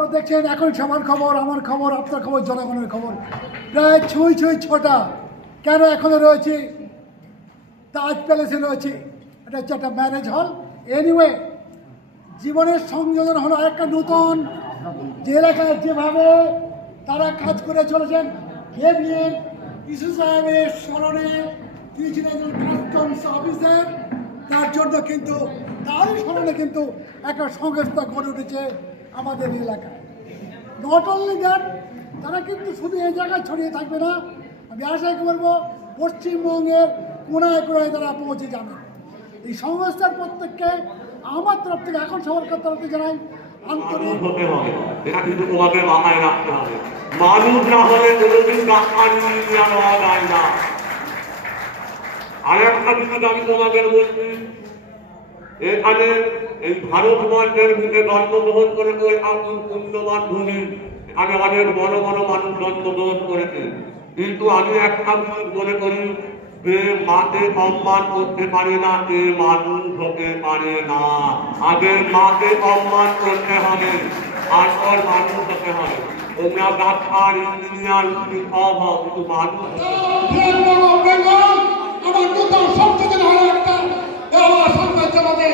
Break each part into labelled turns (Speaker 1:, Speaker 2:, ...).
Speaker 1: আপনারা দেখছেন, এখন সবার খবর, আমার খবর, আপনার খবর, জনগণের খবর। প্রায় ছুঁই ছুঁই ছটা। কেন এখনও রয়েছে? তাজ প্যালেসে রয়েছে। এটা হচ্ছে একটা ম্যারেজ হল। এনিওয়ে জীবনের সংযোজন হলো একটা নতুন। যে এলাকায় যেভাবে তারা কাজ করে চলেছেন কেবিএন ইসু সাহেবের স্মরণে ছিলেন একজন কাস্টমস অফিসার তার জন্য কিন্তু, তারই স্মরণে কিন্তু একটা সংস্থা গড়ে উঠেছে। আমাদের এলাকায়। নট অনলি দ্যাট তারা কিন্তু শুধু এই জায়গায় ছড়িয়ে থাকবে না। আমি আশা করব পশ্চিমবঙ্গের কোনায় কোনায় তারা পৌঁছে যাবে। এই সংস্থার প্রত্যেককে আমার তরফ থেকে এখন সরকার তরফ থেকে জানাই আন্তরিক
Speaker 2: কিন্তু না না আমি তোমাকে বলছি এখানে এই ভারতবর্ষের বুকে জন্মগ্রহণ করেছে এমন পুণ্যবান ভূমি এখানে অনেক বড় বড় মানুষ জন্মগ্রহণ করেছে কিন্তু আমি একটা মনে করি যে মাকে সম্মান করতে পারে না সে মানুষ হতে পারে না আগে মাকে সম্মান করতে হবে তারপর মানুষ হতে হবে তোমরা ডাক্তার ইঞ্জিনিয়ার সব মানুষ হতে হবে।
Speaker 3: আমার নতুন সংযোজন হলো একটা দেওয়া সাম্রাজ্যবাদে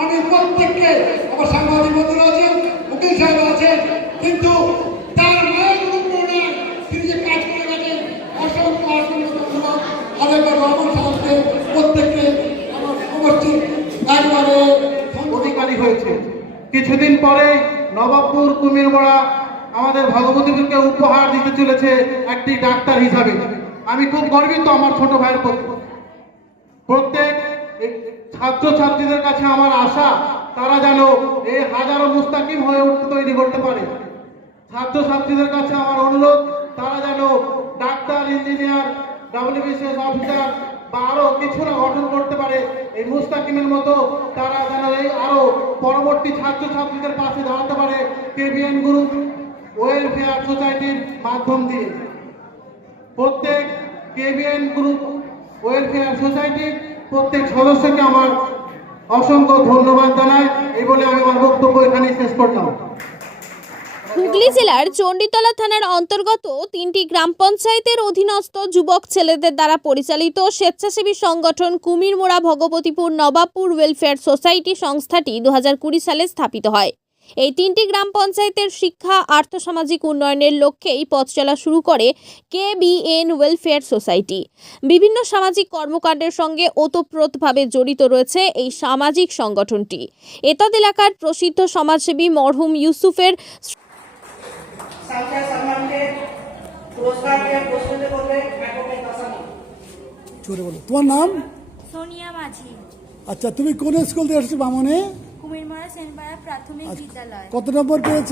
Speaker 3: আমি প্রত্যেককে আমার সাংবাদিক বন্ধুরা আছেন, উকিল সাহেব আছেন, কিন্তু তার মায়ের তিনি যে কাজ করে গেছেন, অসংখ্য অসংখ্য ধন্যবাদ রহমান সাহেবকে প্রত্যেককে আমার একবারে
Speaker 4: হয়েছে। কিছুদিন পরে নবাবপুর কুমির কুমিরমোড়া আমাদের ভগবতীপুরকে উপহার দিতে চলেছে একটি ডাক্তার হিসাবে। আমি খুব গর্বিত আমার ছোট ভাইয়ের প্রতি। প্রত্যেক ছাত্র ছাত্রীদের কাছে আমার আশা, তারা যেন এই হাজারো মুস্তাকিম হয়ে উঠতে তৈরি করতে পারে। ছাত্র ছাত্রীদের কাছে আমার অনুরোধ, তারা যেন ডাক্তার, ইঞ্জিনিয়ার, ডাব্লিউবিসিএস অফিসার বা আরও কিছুটা গঠন করতে পারে। এই মুস্তাকিমের মতো তারা যেন এই আরও পরবর্তী ছাত্র ছাত্রীদের পাশে দাঁড়াতে পারে কেবিএন গ্রুপ, ওয়েলফেয়ার সোসাইটির মাধ্যম দিয়ে। প্রত্যেক কেবিএন গ্রুপ, ওয়েলফেয়ার সোসাইটির প্রত্যেক সদস্যকে আমার অসংখ্য ধন্যবাদ জানাই। এই বলে আমি আমার বক্তব্য এখানে শেষ করলাম।
Speaker 5: হুগলি জেলার চণ্ডীতলা থানার অন্তর্গত তিনটি গ্রাম পঞ্চায়েতের অধীনস্থ যুবক ছেলেদের দ্বারা পরিচালিত স্বেচ্ছাসেবী সংগঠন কুমিরমোড়া ভগবতীপুর নবাবপুর ওয়েলফেয়ার সোসাইটি সংস্থাটি দু হাজার কুড়ি সালে স্থাপিত হয়। এই তিনটি গ্রাম পঞ্চায়েতের শিক্ষা আর্থসামাজিক উন্নয়নের লক্ষ্যেই পথ চলা শুরু করে কে বিএন ওয়েলফেয়ার সোসাইটি বিভিন্ন সামাজিক কর্মকাণ্ডের সঙ্গে ওতপ্রোতভাবে জড়িত রয়েছে এই সামাজিক সংগঠনটি এতদ এলাকার প্রসিদ্ধ সমাজসেবী মরহুম ইউসুফের
Speaker 1: তোমার নাম
Speaker 6: সোনিয়া মাঝি
Speaker 1: আচ্ছা তুমি কোন স্কুল থেকে আসছো বামনে
Speaker 6: কুমিরমারা সেনপাড়া প্রাথমিক বিদ্যালয়।
Speaker 1: কত নম্বর পেয়েছ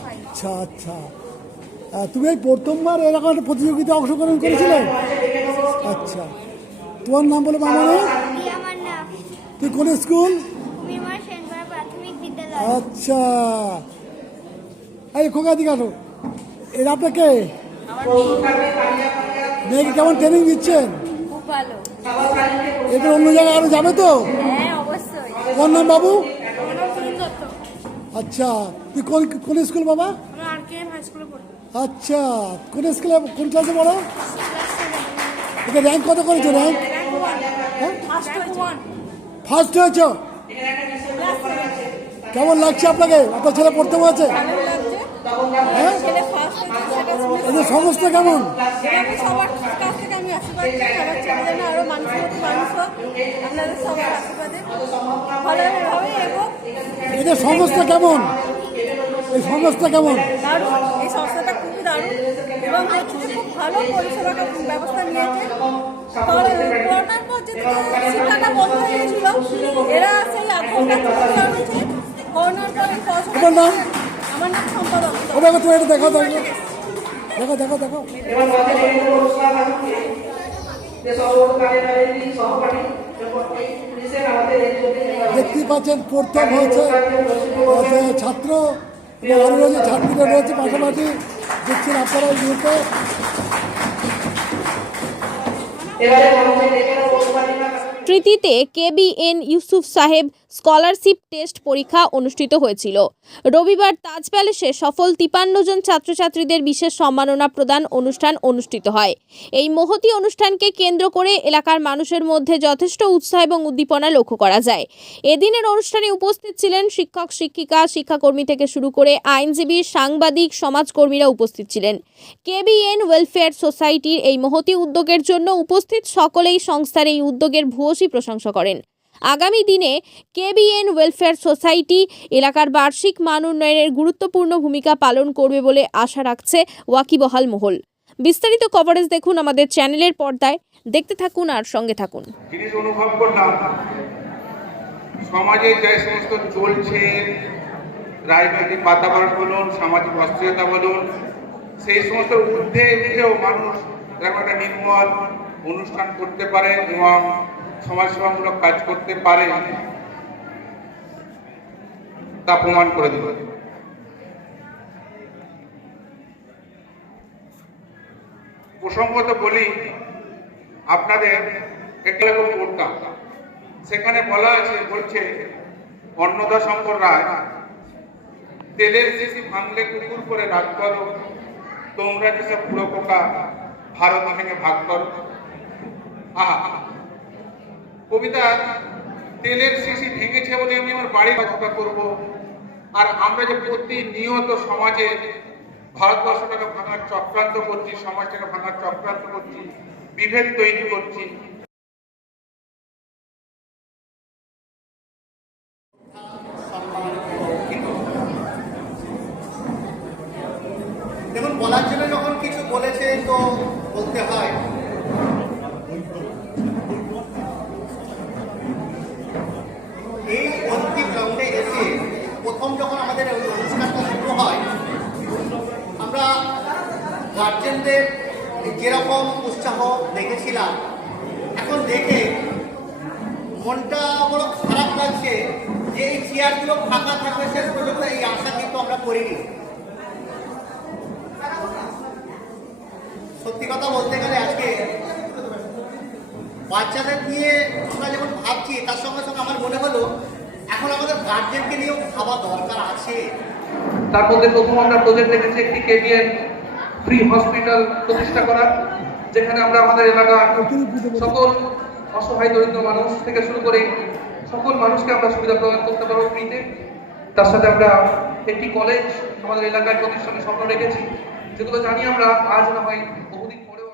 Speaker 6: ফাইভ
Speaker 1: আচ্ছা আচ্ছা। তুমি এই প্রথমবার এরকম একটা প্রতিযোগিতা অংশগ্রহণ করেছিলে? আচ্ছা। তোমার নাম বলো বামনে তুই কোন স্কুল? আচ্ছা। এই খোকা দিকে আসো। এর আপনাকে মেয়েকে কেমন ট্রেনিং দিচ্ছেন?
Speaker 6: ভালো।
Speaker 1: এরপর অন্য জায়গায় আরও যাবে তো?
Speaker 6: হ্যাঁ অবশ্যই।
Speaker 1: তোমার নাম বাবু? আচ্ছা তুই কোন কোন স্কুল বাবা? আচ্ছা কোন স্কুলে কোন ক্লাসে পড়ো? এটা র্যাঙ্ক কত করেছ র্যাঙ্ক হ্যাঁ?
Speaker 6: ফার্স্ট
Speaker 1: হয়েছ। কেমন লাগছে আপনাকে? আপনার ছেলে পড়তে বলেছে? হ্যাঁ?
Speaker 6: ছেলে ফার্স্ট হয়েছে
Speaker 1: এই যে সমস্ত কেমন?
Speaker 6: সবার কাছ থেকে আমি আশীর্বাদ চাই আমার ছেলে আরও মানুষের মতো মানুষ হোক আপনাদের সবার আশীর্বাদে। ভালোভাবে এগো।
Speaker 1: এই যে কেমন? এই সংস্থা কেমন?
Speaker 6: দারুণ এই সংস্থাটা খুবই দারুণ। এবং দেখছি খুব ভালো পরিষেবা ব্যবস্থা নিয়েছে। করোনার পর যে শিক্ষাটা বন্ধ হয়ে গেছিল এরা সেই আগ্রহটা তুলে আনছে করোনার পর? আমার নাম সম্পাদক
Speaker 1: ও দেখো দেখো দেখো। দেখতে পাচ্ছেন প্রথম হয়েছে? ছাত্র ছাত্রীরা রয়েছে পাশাপাশি, দেখছেন আপনারা ইউতে
Speaker 7: এবারে
Speaker 5: স্মৃতিতে কেবিএন ইউসুফ সাহেব স্কলারশিপ টেস্ট পরীক্ষা অনুষ্ঠিত হয়েছিল। রবিবার তাজ প্যালেসে সফল তিপান্ন জন ছাত্রছাত্রীদের বিশেষ সম্মাননা প্রদান অনুষ্ঠান অনুষ্ঠিত হয়। এই মহতি অনুষ্ঠানকে কেন্দ্র করে এলাকার মানুষের মধ্যে যথেষ্ট উৎসাহ এবং উদ্দীপনা লক্ষ্য করা যায়। এদিনের অনুষ্ঠানে উপস্থিত ছিলেন শিক্ষক, শিক্ষিকা, শিক্ষাকর্মী থেকে শুরু করে আইনজীবী, সাংবাদিক, সমাজকর্মীরা উপস্থিত ছিলেন। কেবিএন ওয়েলফেয়ার সোসাইটির এই মহতি উদ্যোগের জন্য উপস্থিত সকলেই সংস্থার এই উদ্যোগের ভূয়সী প্রশংসা করেন। আগামী দিনে কেবিএন ওয়েলফেয়ার সোসাইটি এলাকার বার্ষিক মান উন্নয়নের গুরুত্বপূর্ণ ভূমিকা পালন করবে বলে আশা রাখছে ওয়াকিবহাল মহল। বিস্তারিত কভারেজ দেখুন আমাদের চ্যানেলের পর্দায়। দেখতে থাকুন আর সঙ্গে থাকুন।
Speaker 8: সমাজে যে সমস্ত চলছে, রাজনৈতিক বাতাবরণ বলুন, সামাজিক অস্থিরতা বলুন, সেই সমস্ত ঊর্ধ্বে উঠেও মানুষ এরকম একটা নির্মল অনুষ্ঠান করতে পারে এবং সমাজসেবামূলক কাজ করতে পারে তা প্রমাণ করে দিল। প্রসঙ্গত বলি, আপনাদের একটা রকম পড়তাম সেখানে বলা আছে বলছে, অন্নদা শঙ্কর রায়, তেলের শিশি ভাঙলে কুকুর করে রাগ করো, তোমরা যেসব পুরো পোকা ভারত ভেঙে ভাগ করো। কবিতা তেলের শিশি ভেঙেছে বলে আমি আমার বাড়ি কথা করব। আর আমরা যে প্রতিনিয়ত সমাজে ভারতবর্ষটাকে ভাঙার চক্রান্ত করছি, সমাজটাকে ভাঙার চক্রান্ত করছি, বিভেদ তৈরি করছি।
Speaker 9: দেখুন, বলার জন্য যখন কিছু বলেছে, তো বলতে হয় এই অলিম্পিক গ্রাউন্ডে এসে প্রথম যখন আমাদের ওই অনুষ্ঠানটা শুরু হয় আমরা গার্জেনদের যেরকম উৎসাহ দেখেছিলাম, এখন দেখে মনটা বড় খারাপ লাগছে যে এই চেয়ারগুলো ফাঁকা থাকবে শেষ পর্যন্ত, এই আশা কিন্তু আমরা করিনি। সত্যি কথা বলতে গেলে আজকে বাচ্চাদের নিয়ে আমরা যেমন ভাবছি, তার সঙ্গে সঙ্গে আমার মনে হলো, এখন আমাদের গার্জেনকে নিয়েও ভাবা দরকার আছে।
Speaker 4: তার মধ্যে প্রথম আমরা প্রজেক্ট দেখেছি, একটি কেবিএন ফ্রি হসপিটাল প্রতিষ্ঠা করার, যেখানে আমরা আমাদের এলাকার সকল অসহায় দরিদ্র মানুষ থেকে শুরু করে সকল মানুষকে আমরা সুবিধা প্রদান করতে পারব ফ্রিতে তার সাথে আমরা একটি কলেজ আমাদের এলাকায় প্রতিষ্ঠানের স্বপ্ন রেখেছি। যেগুলো জানি আমরা আজ না হয়